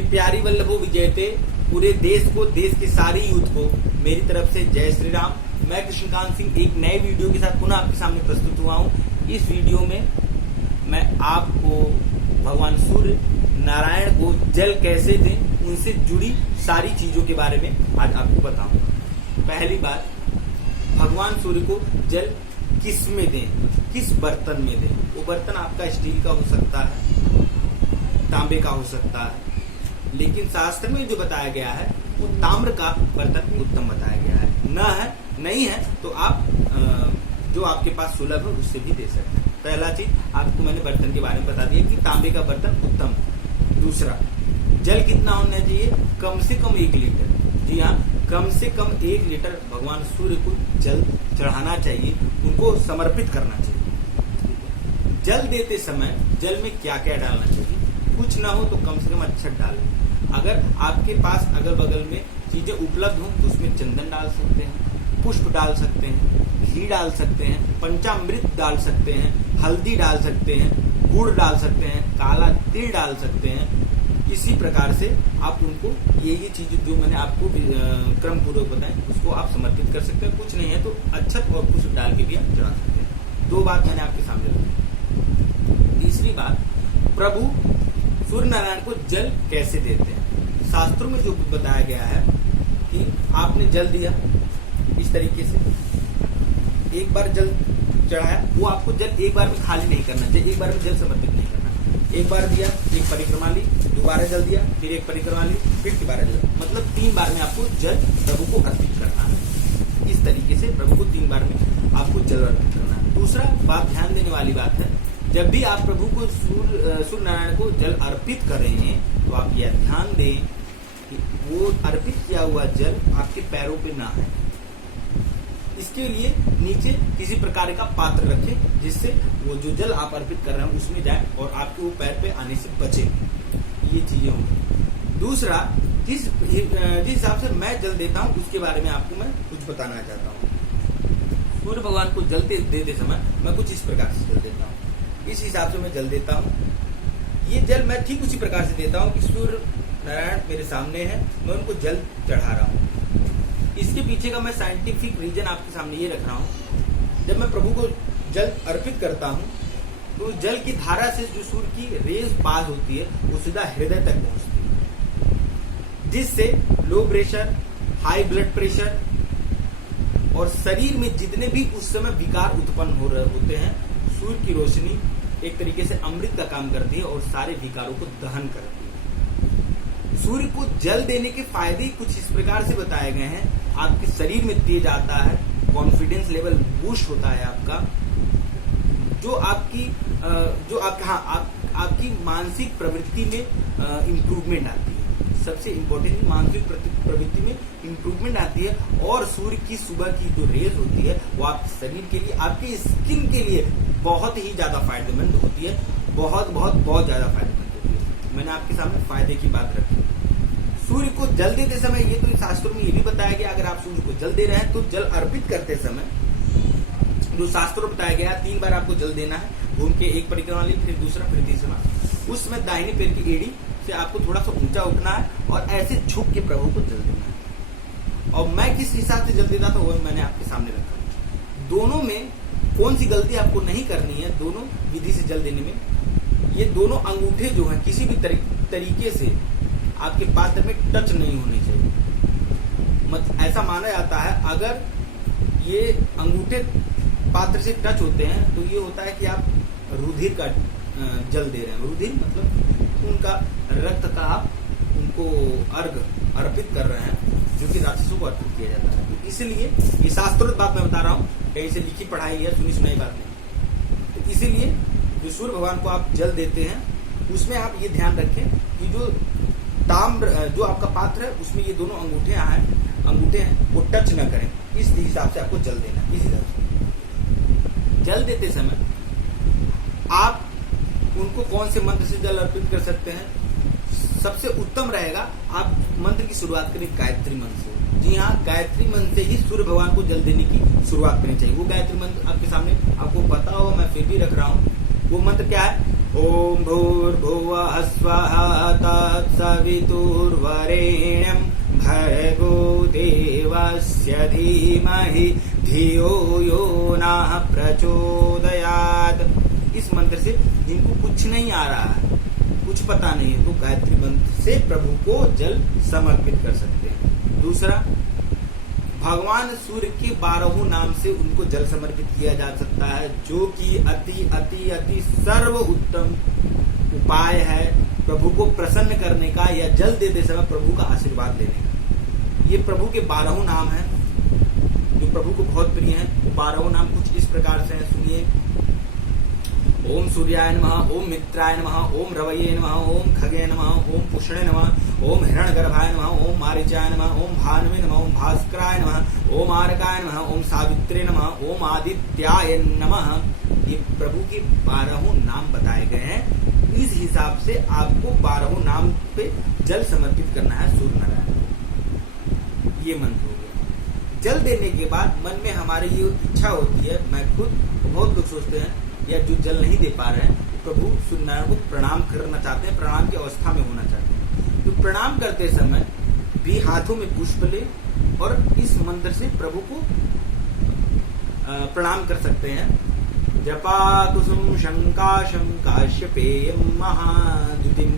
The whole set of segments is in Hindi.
श्री प्यारी वल्लभो विजयते, पूरे देश को, देश के सारे यूथ को मेरी तरफ से जय श्री राम। मैं कृष्णकांत सिंह एक नए वीडियो के साथ पुनः आपके सामने प्रस्तुत हुआ हूँ। इस वीडियो में मैं आपको भगवान सूर्य नारायण को जल कैसे दें, उनसे जुड़ी सारी चीजों के बारे में आज आपको बताऊंगा। पहली बात, भगवान सूर्य को जल किस में दें, किस बर्तन में दें। वो बर्तन आपका स्टील का हो सकता है, तांबे का हो सकता है, लेकिन शास्त्र में जो बताया गया है वो ताम्र का बर्तन उत्तम बताया गया है। नहीं है तो आप जो आपके पास सुलभ है उससे भी दे सकते हैं। पहला चीज आपको मैंने बर्तन के बारे में बता दिया कि तांबे का बर्तन उत्तम है। दूसरा, जल कितना होना चाहिए, कम से कम 1 लीटर। जी हाँ, कम से कम 1 लीटर भगवान सूर्य को जल चढ़ाना चाहिए, उनको समर्पित करना चाहिए। जल देते समय जल में क्या क्या डालना चाहिए, कुछ ना हो तो कम से कम अक्षत डालें। अगर आपके पास अगल बगल में चीजें उपलब्ध हो तो उसमें चंदन डाल सकते हैं, पुष्प डाल सकते हैं, घी डाल सकते हैं, पंचामृत डाल सकते हैं, हल्दी डाल सकते हैं, गुड़ डाल सकते हैं, काला तिल डाल सकते हैं। इसी प्रकार से आप उनको ये चीजें जो मैंने आपको क्रम पूर्वक बताएं उसको आप समर्पित कर सकते हैं। कुछ नहीं है तो अक्षत और पुष्प डाल के भी आप चढ़ा सकते हैं। 2 बात मैंने आपके सामने रखी। तीसरी बात, प्रभु सूर्य नारायण को जल कैसे देते हैं। शास्त्रों में जो बताया गया है कि आपने जल दिया इस तरीके से, एक बार जल चढ़ाया, वो आपको जल एक बार में खाली नहीं करना चाहिए, एक बार में जल समर्पित नहीं करना। एक बार दिया, एक परिक्रमा ली, दोबारा जल दिया, फिर एक परिक्रमा ली, फिर दोबारा जल, मतलब 3 बार में आपको जल प्रभु को अर्पित करना है। इस तरीके से प्रभु को 3 बार में आपको जल अर्पित करना है। दूसरा बात, ध्यान देने वाली बात है, जब भी आप प्रभु को सूर्य नारायण को जल अर्पित कर रहे हैं तो आप यह ध्यान दें कि वो अर्पित किया हुआ जल आपके पैरों पे ना है। इसके लिए नीचे किसी प्रकार का पात्र रखें जिससे वो जो जल आप अर्पित कर रहे हैं उसमें जाए और आपके वो पैर पे आने से बचे। ये चीजें होंगी। दूसरा, जिस हिसाब से मैं जल देता हूँ उसके बारे में आपको मैं कुछ बताना चाहता हूँ। सूर्य भगवान को जल देते समय मैं कुछ इस प्रकार से जल देता हूँ, इस हिसाब से मैं जल देता हूँ। ये जल मैं ठीक उसी प्रकार से देता हूँ कि सूर्य नारायण मेरे सामने है, मैं उनको जल चढ़ा रहा हूँ। इसके पीछे का मैं साइंटिफिक रीजन आपके सामने ये रख रहा हूँ। जब मैं प्रभु को जल अर्पित करता हूँ तो जल की धारा से जो सूर्य की रेज पास होती है वो सीधा हृदय तक पहुंचती है, जिससे low pressure, high blood pressure और शरीर में जितने भी उस समय विकार उत्पन्न हो रहे होते हैं, सूर्य की रोशनी एक तरीके से अमृत का काम करती है और सारे विकारों को दहन करती है। सूर्य को जल देने के फायदे कुछ इस प्रकार से बताए गए हैं। आपके शरीर में तेज आता है, कॉन्फिडेंस लेवल बूस्ट होता है आपका, आपकी मानसिक प्रवृत्ति में इम्प्रूवमेंट आती है। सबसे इम्पोर्टेंट, मानसिक प्रवृत्ति में इम्प्रूवमेंट आती है और सूर्य की सुबह की जो रेज होती है वो आपके शरीर के लिए, आपके स्किन के लिए बहुत ही ज्यादा फायदेमंद होती है। बहुत ज्यादा फायदेमंद होती है। मैंने आपके सामने फायदे की बात रखी। सूर्य को जल देते समय ये तो शास्त्रों में ये भी बताया गया, अगर आप सूर्य को जल दे रहे हैं तो जल अर्पित करते समय जो शास्त्रों में बताया गया 3 बार आपको जल देना है। घूम के एक परिक्रमा ली, फिर दूसरा, फिर तीसरा। उसमें दाहिने पैर की एड़ी से आपको थोड़ा सा ऊंचा उठना है और ऐसे झुक के प्रभु को जल देना है। और मैं किस हिसाब से जल देता था वो मैंने आपके सामने रखा। दोनों में कौन सी गलती आपको नहीं करनी है, दोनों विधि से जल देने में, ये दोनों अंगूठे जो है किसी भी तरीके से आपके पात्र में टच नहीं होने चाहिए। ऐसा माना जाता है अगर ये अंगूठे पात्र से टच होते हैं तो ये होता है कि आप रुधिर का जल दे रहे हैं। रुधिर मतलब उनका रक्त का आप उनको अर्घ अर्पित कर रहे हैं, जो कि राक्षसों को अर्पित किया जाता है। तो इसलिए ये शास्त्रोक्त बात मैं बता रहा हूँ, कहीं से लिखी पढ़ाई है, सुनी सुनाई बात नहीं। तो इसीलिए जो सूर्य भगवान को आप जल देते हैं उसमें आप ये ध्यान रखें कि जो ताम्र जो आपका पात्र है उसमें ये दोनों अंगूठे हैं वो टच न करें। इस हिसाब से आपको जल देना। इस हिसाब से जल देते समय आप उनको कौन से मंत्र से जल अर्पित कर सकते हैं, सबसे उत्तम रहेगा आप मंत्र की शुरुआत करें गायत्री मंत्र से। जी हाँ, गायत्री मंत्र से ही सूर्य भगवान को जल देने की शुरुआत करनी चाहिए। वो गायत्री मंत्र आपके सामने आपको पता हो, मैं फिर भी रख रहा हूँ। वो मंत्र क्या है, ओम भूर्भुवः स्वः तत्सवितुर्वरेण्यं भर्गो देवस्य धीमहि धियो यो नः प्रचोदयात्। इस मंत्र से जिनको कुछ नहीं आ रहा है, कुछ पता नहीं है, तो गायत्री मंत्र से प्रभु को जल समर्पित कर सकते हैं। दूसरा, भगवान सूर्य के 12 नाम से उनको जल समर्पित किया जा सकता है, जो कि अति अति अति सर्व उत्तम उपाय है प्रभु को प्रसन्न करने का या जल देते समय प्रभु का आशीर्वाद लेने का। ये प्रभु के 12 नाम हैं जो प्रभु को बहुत प्रिय हैं। वो 12 नाम कुछ इस प्रकार से हैं, सुनिए। ओम सूर्याय नमः, ओम मित्राय नमः, ओम रवये नमः, ओम खगे नमः, ओम पुष्णे नमः, ओम हिरण्यगर्भाय नमः, ओम मारीचाय नमः, ओम भानुवे नमः, ओम भास्कराय नमः, ओम आरकाय नमः, ओम सावित्रे नमः, ओम आदित्याय नमः। ये प्रभु के 12 नाम बताए गए हैं। इस हिसाब से आपको 12 नाम पे जल समर्पित करना है सूर्य नारायण। ये मंत्र हो गया। जल देने के बाद मन में हमारी ये इच्छा होती है, मैं खुद, बहुत लोग सोचते हैं या जो जल नहीं दे पा रहे हैं, प्रभु सूर्य नारायण को प्रणाम करना चाहते हैं, प्रणाम की अवस्था में होना चाहते हैं, तो प्रणाम करते समय भी हाथों में पुष्प ले और इस मंत्र से प्रभु को प्रणाम कर सकते हैं। जपा कुसुम शंकाशं काश्यपेयं महाद्युतिं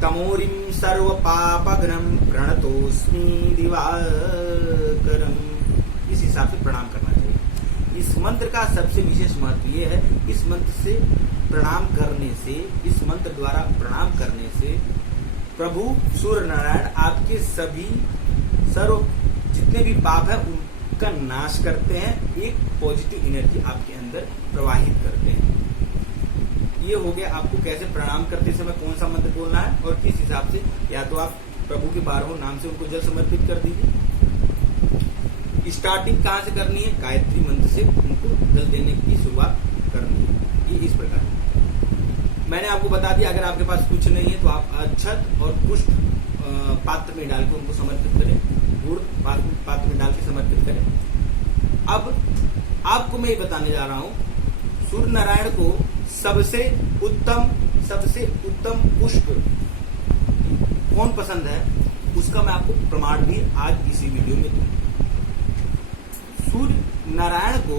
तमोरिं सर्व पापघ्नं प्रणतोस्मि दिवाकरम्। इस हिसाब से प्रणाम करना चाहिए। इस मंत्र का सबसे विशेष महत्व ये है, इस मंत्र से प्रणाम करने से, इस मंत्र द्वारा प्रणाम करने से प्रभु सूर्य नारायण आपके सभी सर्व जितने भी पाप है उनका नाश करते हैं, एक पॉजिटिव एनर्जी आपके अंदर प्रवाहित करते हैं। ये हो गया आपको कैसे प्रणाम करते समय कौन सा मंत्र बोलना है और किस हिसाब से। या तो आप प्रभु के 12 नाम से उनको जल समर्पित कर दीजिए। स्टार्टिंग कहाँ से करनी है? गायत्री मंत्र से उनको जल देने की शुरुआत करनी है। ये इस प्रकार मैंने आपको बता दिया। अगर आपके पास कुछ नहीं है तो आप अक्षत और पुष्प पात्र में डाल के उनको समर्पित करें, गुड़ पात्र में डाल के समर्पित करें। अब आपको मैं ये बताने जा रहा हूँ, सूर्य नारायण को सबसे उत्तम पुष्प कौन पसंद है, उसका मैं आपको प्रमाण भी आज इसी वीडियो में दूंगा। सूर्य नारायण को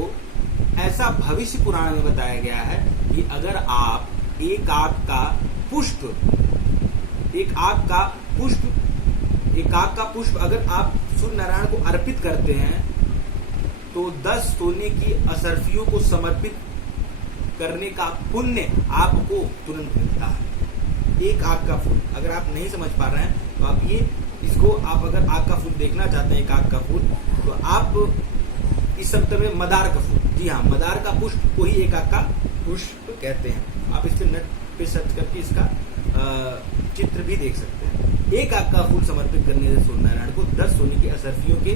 ऐसा भविष्य पुराण में बताया गया है कि अगर आप एक आग का पुष्प अगर आप सूर्य नारायण को अर्पित करते हैं तो 10 सोने की असरफियों को समर्पित करने का पुण्य आपको तुरंत मिलता है। एक आग का फूल, अगर आप नहीं समझ पा रहे हैं तो आप ये इसको, आप अगर आग का फूल देखना चाहते हैं, एक आग का फूल, तो आप इस शब्द में मदार का फूल, जी हाँ, मदार का पुष्प को ही एक आग का पुष्प कहते हैं। आप इस पे नेट पे सर्च करके इसका चित्र भी देख सकते हैं। एक आग का फूल समर्पित करने से सूर्य नारायण को 10 सोने की असरफियों के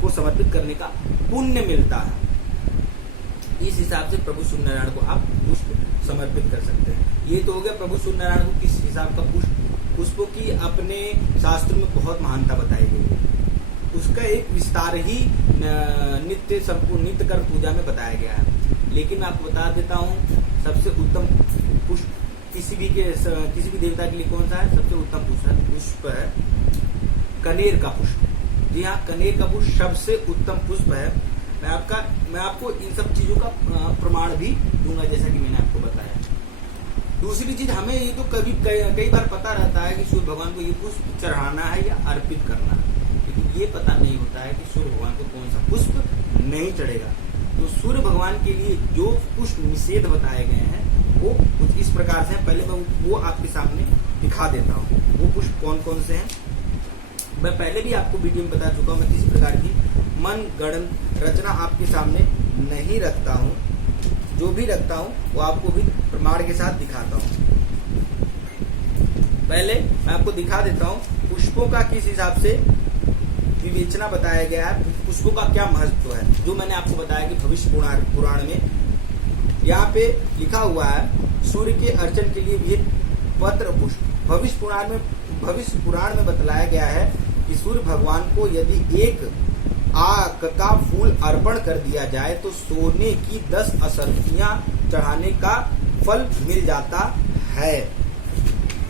को समर्पित करने का पुण्य मिलता है। इस हिसाब से प्रभु सूर्य नारायण को आप पुष्प समर्पित कर सकते हैं। ये तो हो गया प्रभु सूर्य नारायण को किस हिसाब का पुष्पों की अपने शास्त्र में बहुत महानता बताई गई है। उसका एक विस्तार ही नित्य कर्म पूजा में बताया गया है। लेकिन मैं आपको बता देता हूँ, सबसे उत्तम पुष्प किसी भी देवता के लिए कौन सा है? सबसे उत्तम पुष्प है कनेर का पुष्प। जी हाँ, कनेर का पुष्प सबसे उत्तम पुष्प है। मैं आपको इन सब चीजों का प्रमाण भी दूंगा, जैसा कि मैंने आपको बताया। दूसरी चीज, हमें ये तो कई बार पता रहता है कि सूर्य भगवान को ये पुष्प चढ़ाना है या अर्पित करना है, लेकिन ये पता नहीं होता है कि सूर्य भगवान को कौन सा पुष्प नहीं चढ़ेगा। तो सूर्य भगवान के लिए जो पुष्प निषेध बताए गए हैं वो कुछ इस प्रकार से हैं। पहले मैं वो आपके सामने दिखा देता हूँ वो पुष्प कौन कौन से हैं। मैं पहले भी आपको वीडियो में बता चुका हूँ, मैं किसी प्रकार की मन गणन रचना आपके सामने नहीं रखता हूँ। जो भी रखता हूँ वो आपको भी प्रमाण के साथ दिखाता हूँ। पहले मैं आपको दिखा देता हूँ पुष्पों का किस हिसाब से विवेचना बताया गया है, पुष्पों का क्या महत्व है। जो मैंने आपको बताया कि भविष्य पुराण में यहाँ पे लिखा हुआ है, सूर्य के अर्चन के लिए भी पत्र पुष्प। भविष्य पुराण में बतलाया गया है कि सूर्य भगवान को यदि एक आक का फूल अर्पण कर दिया जाए तो सोने की 10 असरफियां चढ़ाने का फल मिल जाता है।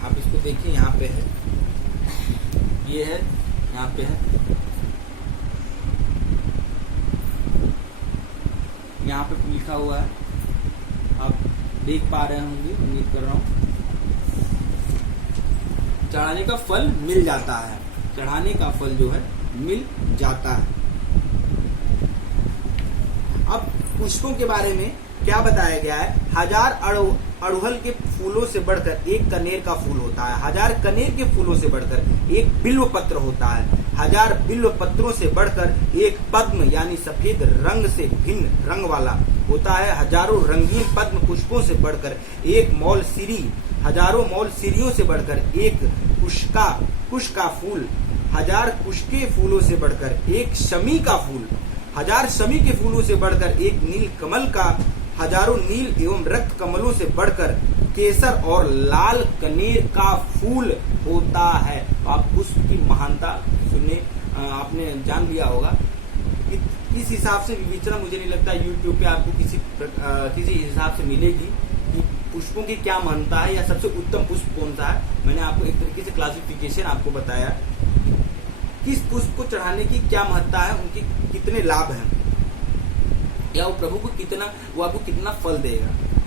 आप इसको देखिए, यहाँ पे है, ये है, यहाँ पे है, यहाँ पे लिखा हुआ है, आप देख पा रहे होंगे, उम्मीद कर रहा हूँ। चढ़ाने का फल मिल जाता है, चढ़ाने का फल जो है मिल जाता है। अब पुष्पों के बारे में क्या बताया गया है? 1000 अड़हुल के फूलों से बढ़कर एक कनेर का फूल होता है, 1000 कनेर के फूलों से बढ़कर एक बिल्व पत्र होता है, 1000 बिल्व पत्रों से बढ़कर एक पद्म यानी सफेद रंग से भिन्न रंग वाला होता है, हजारों रंगीन पद्म पुष्पों से बढ़कर एक मौलसिरी, हजारों मौलसिरियों से बढ़कर एक कुश का फूल, 1000 कुश के फूलों से बढ़कर एक शमी का फूल, 1000 शमी के फूलों से बढ़कर एक नील कमल का, हजारों नील एवं रक्त कमलों से बढ़कर केसर और लाल कनेर का फूल होता है। तो आप पुष्प की महानता सुने, आपने जान लिया होगा। इस हिसाब से विवेचना मुझे नहीं लगता यूट्यूब पे आपको किसी हिसाब से मिलेगी कि पुष्पों की क्या महानता है या सबसे उत्तम पुष्प कौन सा है। मैंने आपको एक तरीके से क्लासिफिकेशन आपको बताया, किस पुष्प को चढ़ाने की क्या महत्ता है, उनके कितने लाभ हैं, या वो प्रभु को वो आपको कितना फल देगा।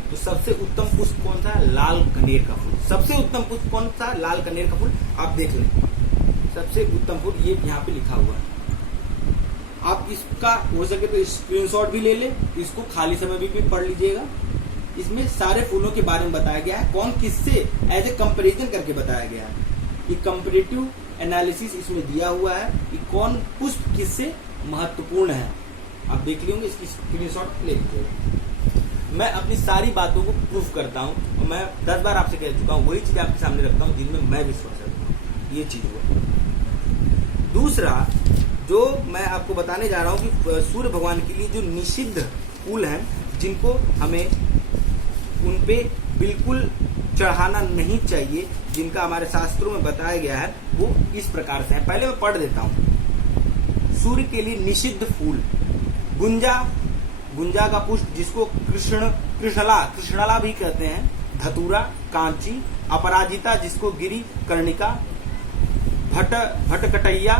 तो सबसे उत्तम पुष्प कौन सा है? लाल कनेर का फूल। सबसे उत्तम पुष्प कौन सा है? लाल कनेर का फूल। आप देख लें, सबसे उत्तम फूल ये यहाँ पे लिखा हुआ है। आप इसका हो सके तो स्क्रीनशॉट भी ले ले, इसको खाली समय भी पढ़ लीजिएगा। इसमें सारे फूलों के बारे में बताया गया है, कौन किससे एज ए कंपेरिजन करके बताया गया है। ये कंपेरेटिव एनालिसिस इसमें दिया हुआ है कि कौन पुष्प किससे महत्वपूर्ण है। आप देख लेंगे, इसकी स्क्रीनशॉट ले लीजिएगा। मैं अपनी सारी बातों को प्रूफ करता हूँ और मैं 10 बार आपसे कह चुका हूँ, वही चीज आपके सामने रखता हूँ जिनमें मैं विश्वास रखता हूँ। ये चीज हुआ। दूसरा जो मैं आपको बताने जा रहा हूँ कि सूर्य भगवान के लिए जो निषिद्ध फूल हैं, जिनको हमें उनपे बिल्कुल चढ़ाना नहीं चाहिए, जिनका हमारे शास्त्रों में बताया गया है, वो इस प्रकार से है। पहले मैं पढ़ देता हूँ। सूर्य के लिए निषिद्ध फूल: गुंजा का पुष्प जिसको कृष्णला भी कहते हैं, धतूरा, कांची, अपराजिता जिसको गिरी कर्णिका, भटकटैया,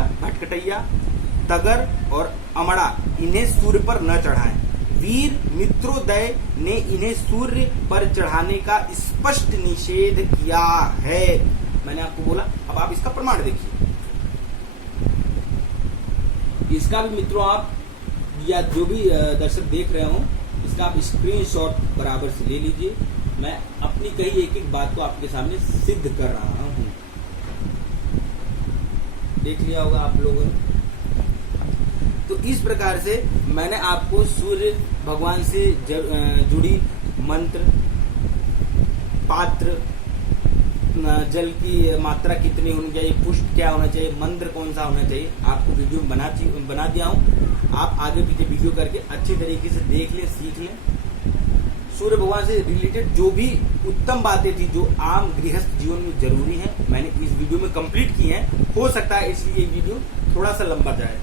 तगर और अमड़ा इन्हें सूर्य पर न चढ़ाएं। वीर मित्रोदय ने इन्हें सूर्य पर चढ़ाने का स्पष्ट निषेध किया है। मैंने आपको बोला, अब आप इसका प्रमाण देखिए। इसका भी मित्रों आप या जो भी दर्शक देख रहे हो, इसका आप स्क्रीनशॉट बराबर से ले लीजिए। मैं अपनी कही एक बात को आपके सामने सिद्ध कर रहा हूं। देख लिया होगा आप लोगों ने। तो इस प्रकार से मैंने आपको सूर्य भगवान से जुड़ी मंत्र, पात्र, जल की मात्रा कितनी होनी चाहिए, पुष्प क्या होना चाहिए, मंत्र कौन सा होना चाहिए, आपको वीडियो बना दिया हूं। आप आगे पीछे वीडियो करके अच्छी तरीके से देख लें, सीख लें। सूर्य भगवान से रिलेटेड जो भी उत्तम बातें थी, जो आम गृहस्थ जीवन में जरूरी हैं, मैंने इस वीडियो में कंप्लीट की हैं। हो सकता है इसलिए ये वीडियो थोड़ा सा लंबा जाए।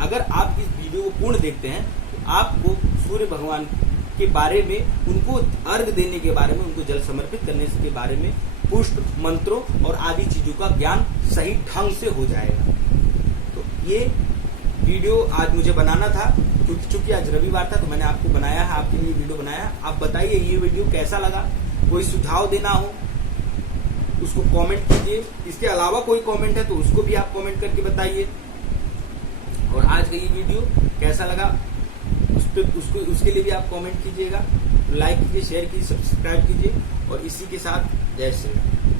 अगर आप इस वीडियो को पूर्ण देखते हैं तो आपको सूर्य भगवान के बारे में, उनको अर्घ देने के बारे में, उनको जल समर्पित करने के बारे में, पुष्प, मंत्रों और आदि चीजों का ज्ञान सही ढंग से हो जाएगा। तो ये वीडियो आज मुझे बनाना था, क्योंकि आज रविवार था तो मैंने आपको बनाया है, आपके लिए वीडियो बनाया है। आप बताइए ये वीडियो कैसा लगा। कोई सुझाव देना हो उसको कमेंट कीजिए। इसके अलावा कोई कमेंट है तो उसको भी आप कमेंट करके बताइए। और आज का ये वीडियो कैसा लगा उसके लिए भी आप कमेंट कीजिएगा। लाइक कीजिए, शेयर कीजिए, सब्सक्राइब कीजिए और इसी के साथ जय श्री राम।